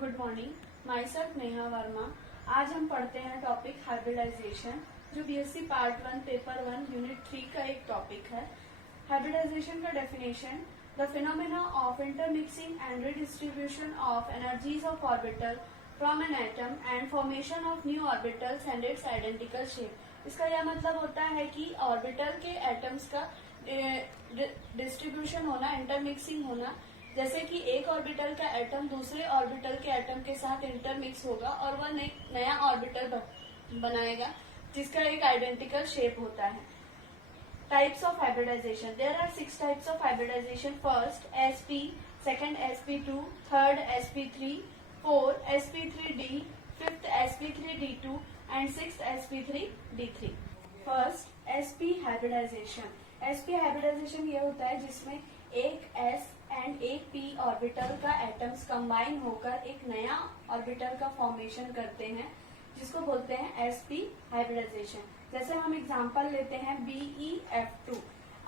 Good morning, my self Neha Verma. आज हम पढ़ते हैं टॉपिक हाइब्रिडाइजेशन, जो बीएससी पार्ट 1 पेपर 1 यूनिट 3 का एक टॉपिक है। हाइब्रिडाइजेशन का definition: the phenomena of intermixing and redistribution of energies of orbital from an atom and formation of new orbitals and it's identical shape. इसका यह मतलब होता है कि ऑर्बिटल के एटम्स का डिस्ट्रीब्यूशन होना, इंटरमिक्सिंग होना, जैसे कि एक ऑर्बिटल का एटम दूसरे ऑर्बिटल के एटम के साथ इंटरमिक्स होगा और वह नया ऑर्बिटल बनाएगा जिसका एक आइडेंटिकल शेप होता है। Types of hybridization: there are 6 types of hybridization. First sp, second sp2, third sp3, fourth sp3d, fifth sp3d2 and sixth sp3d3। First sp hybridization. sp hybridization ये होता है जिसमें एक s एंड एक p ऑर्बिटल का atoms combine होकर एक नया ऑर्बिटल का फॉर्मेशन करते हैं, जिसको बोलते हैं sp हाइब्रिडाइजेशन। जैसे हम एग्जांपल लेते हैं BeF2।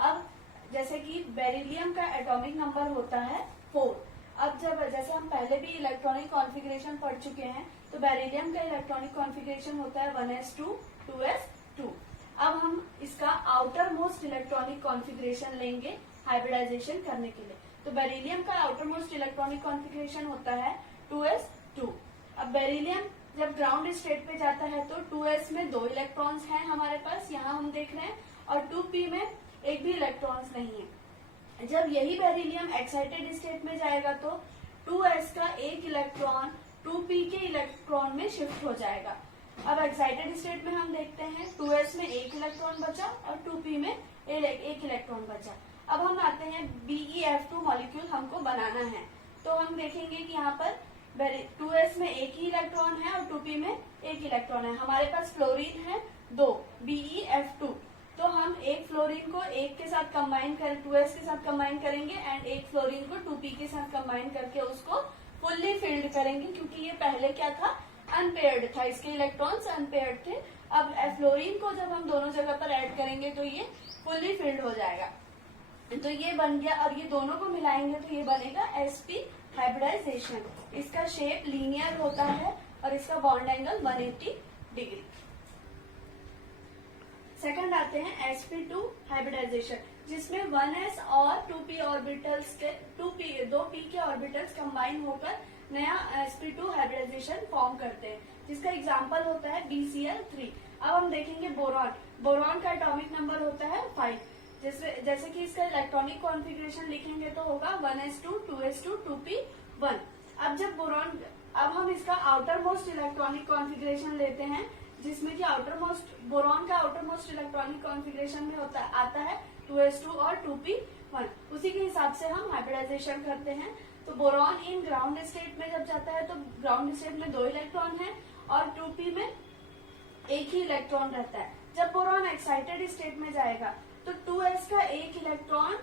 अब जैसे कि बेरिलियम का एटॉमिक नंबर होता है 4। अब जैसे हम पहले भी इलेक्ट्रॉनिक कॉन्फ़िगरेशन पढ़ चुके हैं, तो बेरिलियम का इलेक्ट्रॉनिक कॉन्फ़िगरेशन होता है 1s2 2s2। अब हम इसका आउटर मोस्ट इलेक्ट्रॉनिक कॉन्फ़िगरेशन लेंगे हाइब्रिडाइजेशन करने के लिए। तो बेरिलियम का आउटर मोस्ट इलेक्ट्रॉनिक कॉन्फ़िगरेशन होता है 2s2। अब बेरिलियम जब ग्राउंड स्टेट पे जाता है तो 2s में 2 इलेक्ट्रॉन्स हैं हमारे पास, यहाँ हम देख रहे हैं, और 2p में एक भी इलेक्ट्रॉन्स नहीं है। जब यही बेरिलियम एक्साइटेड स्टेट में जाएगा तो 2s का एक इलेक्ट्रॉन 2p के इलेक्ट्रॉन में शिफ्ट हो जाएगा। अब एक्साइटेड स्टेट में हम देखते हैं 2s में एक इलेक्ट्रॉन बचा और 2p में एक इलेक्ट्रॉन बचा। अब हम आते हैं BeF2 मॉलिक्यूल हमको बनाना है, तो हम देखेंगे कि यहाँ पर 2s में एक ही इलेक्ट्रॉन है और 2p में एक इलेक्ट्रॉन है। हमारे पास फ्लोरीन है 2, BeF2। तो हम एक फ्लोरीन को एक के साथ कंबाइन कर 2s के साथ कंबाइन करेंगे एंड एक फ्लोरीन को 2p के साथ कंबाइन करके उसको फुल्ली फिल्ड करेंगे, क्योंकि ये पहले क्या था, अनपेयर्ड था, इसके इलेक्ट्रॉन्स अनपेयर्ड थे। अब फ्लोरीन को जब हम दोनों जगह पर ऐड करेंगे तो ये फुल्ली फिल्ड हो जाएगा। तो ये बन गया, और ये दोनों को मिलाएंगे तो ये बनेगा sp हाइब्रिडाइजेशन। इसका शेप लीनियर होता है और इसका बॉन्ड एंगल 180 डिग्री। सेकंड आते हैं sp2 हाइब्रिडाइजेशन, जिसमें 1s और 2p ऑर्बिटल्स के 2p के ऑर्बिटल्स कंबाइन होकर नया sp2 हाइब्रिडाइजेशन फॉर्म करते हैं, जिसका एग्जांपल होता है BCl3। अब हम देखेंगे बोरॉन। बोरॉन का एटॉमिक नंबर होता है 5। जैसे कि इसका इलेक्ट्रॉनिक कॉन्फ़िगरेशन लिखेंगे तो होगा 1s2 2s2 2p1। अब हम इसका आउटर मोस्ट इलेक्ट्रॉनिक कॉन्फ़िगरेशन लेते हैं, जिसमें कि बोरॉन का आउटर मोस्ट इलेक्ट्रॉनिक कॉन्फ़िगरेशन में आता है 2s2 और 2p1। उसी के हिसाब से हम हाइब्रिडाइजेशन करते हैं। तो बोरॉन इन ग्राउंड स्टेट में जब जाता है तो ग्राउंड स्टेट में 2 इलेक्ट्रॉन है और 2p में एक ही इलेक्ट्रॉन रहता है। जब बोरॉन एक्साइटेड स्टेट में जाएगा तो 2s का एक इलेक्ट्रॉन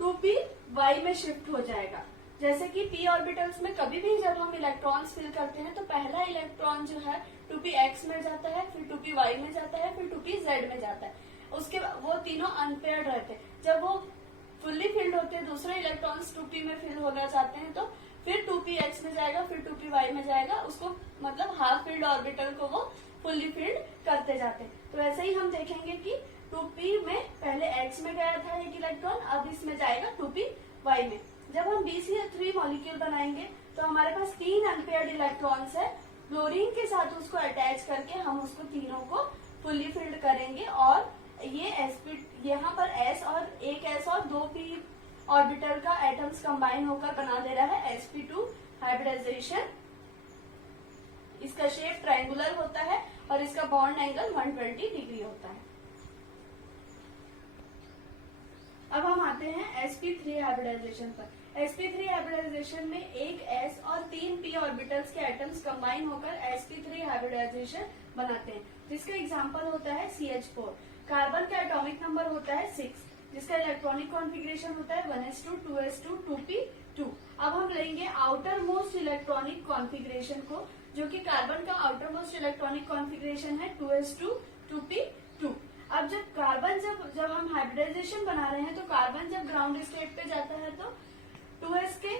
2py में शिफ्ट हो जाएगा। जैसे कि p ऑर्बिटल्स में कभी भी जब हम इलेक्ट्रॉन्स फिल करते हैं तो पहला इलेक्ट्रॉन जो है 2px में जाता है, फिर 2py में जाता है, फिर 2pz में जाता है। उसके वो तीनों अनपेयर्ड रहते हैं। जब वो फुल्ली फिल्ड होते हैं, दूसरे इलेक्ट्रॉन्स 2p में फिल होना चाहते हैं, तो फिर 2px में जाएगा, फिर 2py में जाएगा। उसको मतलब हाफ फिल्ड ऑर्बिटल को वो फुल्ली फिल्ड करते जाते हैं। तो ऐसे ही हम देखेंगे कि 2p में पहले x में गया था एक इलेक्ट्रॉन, अब इसमें जाएगा 2py में। जब हम BCl3 मॉलिक्यूल बनाएंगे तो हमारे पास 3 अनपेयर्ड इलेक्ट्रॉन्स है। फ्लोरीन के साथ उसको अटैच करके हम उसको तीनों को फुल्ली फिल्ड करेंगे और ये यहाँ पर एक s और 2p ऑर्बिटल का एटम्स कंबाइन होकर बना दे रहा है sp2 हाइब्रिडाइजेशन। इसका शेप ट्रायंगुलर होता है और इसका बॉन्ड एंगल 120 डिग्री होता है। अब हम आते हैं sp3 हाइब्रिडाइजेशन पर। sp3 हाइब्रिडाइजेशन में एक s और 3 p ऑर्बिटल्स के एटम्स कंबाइन होकर sp3 हाइब्रिडाइजेशन बनाते हैं, जिसका एग्जांपल होता है CH4। कार्बन का एटॉमिक नंबर होता है 6, जिसका इलेक्ट्रॉनिक कॉन्फ़िगरेशन होता है 1s2 2s2 2p2। अब हम लेंगे आउटर मोस्ट इलेक्ट्रॉनिक कॉन्फ़िगरेशन को, जो कि कार्बन का आउटर मोस्ट इलेक्ट्रॉनिक कॉन्फ़िगरेशन है 2s2 2p2। अब जब हम हाइब्रिडाइजेशन बना रहे हैं तो कार्बन जब ग्राउंड स्टेट पे जाता है तो 2s के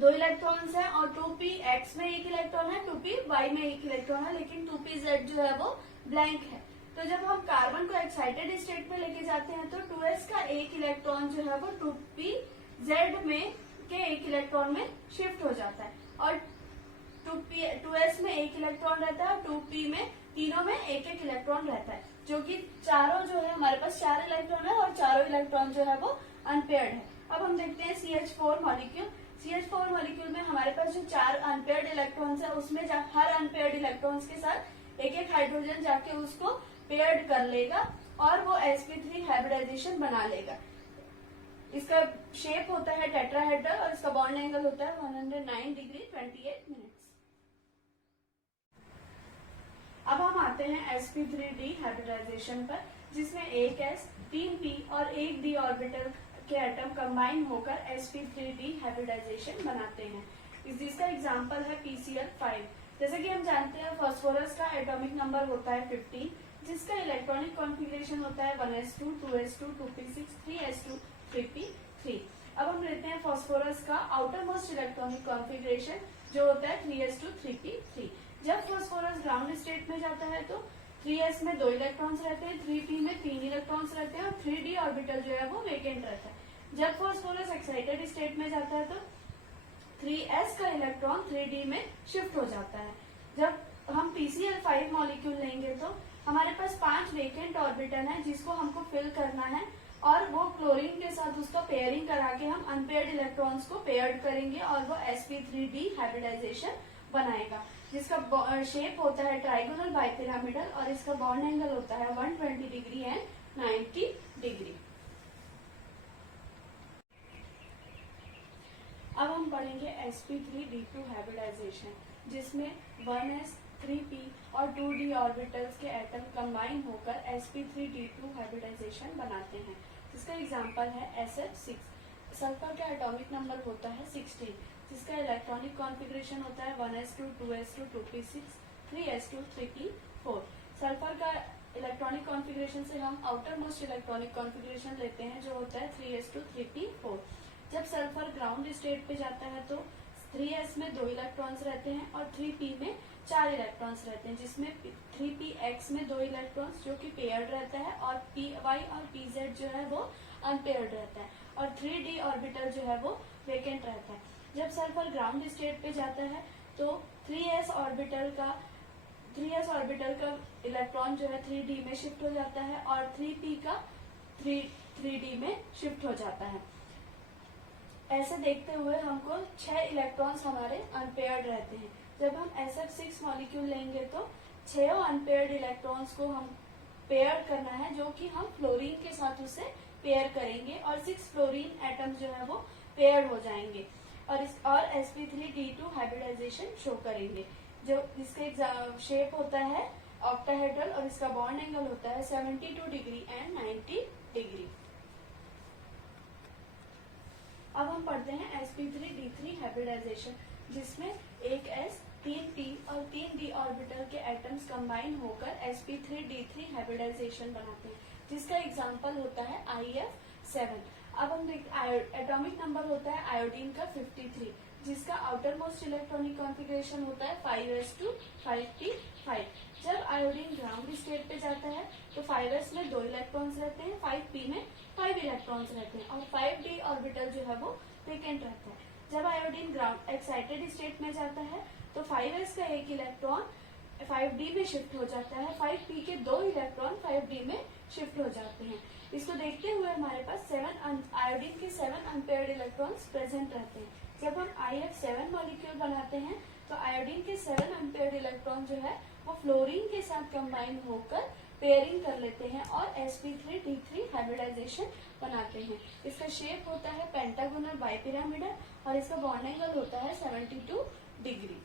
2 इलेक्ट्रॉन्स है और 2p(x) में 1 इलेक्ट्रॉन है, 2p(y) में 1 इलेक्ट्रॉन है, लेकिन 2p(z) जो है वो ब्लैंक है। तो जब हम कार्बन को एक्साइटेड स्टेट में लेके जाते हैं तो 2s का 1 इलेक्ट्रॉन जो है वो 2p(z) में के 1 इलेक्ट्रॉन में शिफ्ट हो जाता है और 2s में 1 इलेक्ट्रॉन रहता है और 2p में तीनों में 1-1 इलेक्ट्रॉन रहता है, जो कि चारों जो है हमारे पास 4 इलेक्ट्रॉन है और चारों इलेक्ट्रॉन जो है वो अनपेयर्ड है। अब हम देखते हैं CH4 मॉलिक्यूल। CH4 मॉलिक्यूल में हमारे पास जो 4 अनपेयर्ड इलेक्ट्रॉन्स है उसमें हर अनपेयर्ड इलेक्ट्रॉन्स के साथ 1-1 हाइड्रोजन जाके उसको पेयर्ड कर लेगा और वो sp3 हाइब्रिडाइजेशन बना लेगा। इसका शेप होता है टेट्राहेड्रल और इसका बॉन्ड एंगल होता है 109 डिग्री 28 मिनट्स। अब हम आते हैं sp3d हाइब्रिडाइजेशन पर, जिसमें एक s, 3p और 1 d ऑर्बिटल के एटम कंबाइन होकर sp3d हाइब्रिडाइजेशन बनाते हैं। जिसका एग्जांपल है PCl5। जैसे कि हम जानते हैं फास्फोरस का एटॉमिक नंबर होता है 15, जिसका इलेक्ट्रॉनिक कॉन्फ़िगरेशन होता है 1s2, 2s2, 2p6, 3s2, 3p3। अब हम लेते हैं फास्फोरस का आउटर मोस्ट इलेक्ट्रॉनिक कॉन्फ़िगरेशन जो होता है 3s2, 3p3। जब फास्फोरस ग्राउंड स्टेट में जाता है तो 3s में 2 इलेक्ट्रॉन्स रहते हैं, 3p में 3 इलेक्ट्रॉन्स रहते हैं और 3d ऑर्बिटल जो है वो वेकेंट रहता है। जब फास्फोरस एक्साइटेड स्टेट में जाता है तो 3s का इलेक्ट्रॉन 3d में शिफ्ट हो जाता है। जब हम PCl5 मॉलिक्यूल लेंगे तो हमारे पास 5 वेकेंट ऑर्बिटल है जिसको हमको फिल करना है और वो क्लोरीन के साथ उसका पेयरिंग करा के हम अनपेयर्ड इलेक्ट्रॉन्स को पेयर्ड करेंगे और वो sp3d हाइब्रिडाइजेशन बनाएगा, जिसका शेप होता है ट्राइगोनल बाइपिरामिडल और इसका बॉन्ड एंगल होता है 120 डिग्री एंड 90 डिग्री। अब हम पढ़ेंगे sp3d2 हाइब्रिडाइजेशन, जिसमें 1s, 3p और 2d ऑर्बिटल्स के एटम कंबाइन होकर sp3d2 हाइब्रिडाइजेशन बनाते हैं। जिसका एग्जांपल है SF6। सल्फर का एटॉमिक नंबर होता है 16, जिसका इलेक्ट्रॉनिक कॉन्फ़िगरेशन होता है 1s2, 2s2, 2p6, 3s2, 3p4। Sulphur का इलेक्ट्रॉनिक कॉन्फ़िगरेशन से हम आउटर मोस्ट इलेक्ट्रॉनिक कॉन्फ़िगरेशन लेते हैं जो होता है 3s2, 3p4। जब सल्फर ग्राउंड स्टेट पे जाता है तो 3s में 2 इलेक्ट्रॉन्स रहते हैं और 3p में 4 इलेक्ट्रॉन्स रहते हैं, जिसमें 3px में 2 इलेक्ट्रॉन्स जो कि पेयर्ड रहता है और py और pz जो है वो अनपेयर्ड रहता है और 3d ऑर्बिटल जो है वो वेकेंट रहता है। जब सल्फर ग्राउंड स्टेट पे जाता है तो 3s ऑर्बिटल का इलेक्ट्रॉन जो है 3d में शिफ्ट हो जाता है और 3p का 3d में शिफ्ट हो जाता है। ऐसे देखते हुए हमको 6 इलेक्ट्रॉन्स हमारे अनपेयर्ड रहते हैं। जब हम SF6 मॉलिक्यूल लेंगे तो 6 अनपेयर्ड इलेक्ट्रॉन्स को हम पेयर करना है, जो कि हम फ्लोरीन के साथ उसे पेयर करेंगे और 6 फ्लोरीन एटम्स जो है वो पेयर हो जाएंगे और sp3d2 हाइब्रिडाइजेशन शो करेंगे, जो इसका शेप होता है ऑक्टाहेड्रल और इसका बॉन्ड एंगल होता है 72 डिग्री एंड 90 डिग्री। अब हम पढ़ते हैं sp3d3 हाइब्रिडाइजेशन, जिसमें एक s, 3p और 3d ऑर्बिटल के एटम्स कंबाइन होकर sp3d3 हाइब्रिडाइजेशन बनाते हैं, जिसका एग्जांपल होता है IF7। अब हम देखते एटॉमिक नंबर होता है आयोडीन का 53, जिसका आउटर मोस्ट इलेक्ट्रॉनिक कॉन्फ़िगरेशन होता है 5s2, 5p5। जब आयोडीन ग्राउंड स्टेट पे जाता है तो 5s में 2 इलेक्ट्रॉन्स रहते हैं, 5p में 5 इलेक्ट्रॉन्स रहते हैं और 5d ऑर्बिटल जो है वो वेकेंट रहता है। जब आयोडीन ग्राउंड एक्साइटेड स्टेट में जाता है तो 5s का 1 इलेक्ट्रॉन 5d में शिफ्ट हो जाता है, 5p के 2 इलेक्ट्रॉन 5d में शिफ्ट हो जाते हैं। इसको देखते हुए हमारे पास आयोडीन के 7 अनपेयर्ड इलेक्ट्रॉन्स प्रेजेंट रहते हैं। जब हम IF7 मॉलिक्यूल बनाते हैं तो आयोडीन के 7 अनपेयर्ड इलेक्ट्रॉन जो है वो फ्लोरीन के साथ कंबाइन होकर पेयरिंग कर लेते हैं और sp3d3 हाइब्रिडाइजेशन बनाते हैं। इसका शेप होता है पेंटागोनल बाइपिरामिडल और इसका बॉन्ड एंगल होता है 72 डिग्री।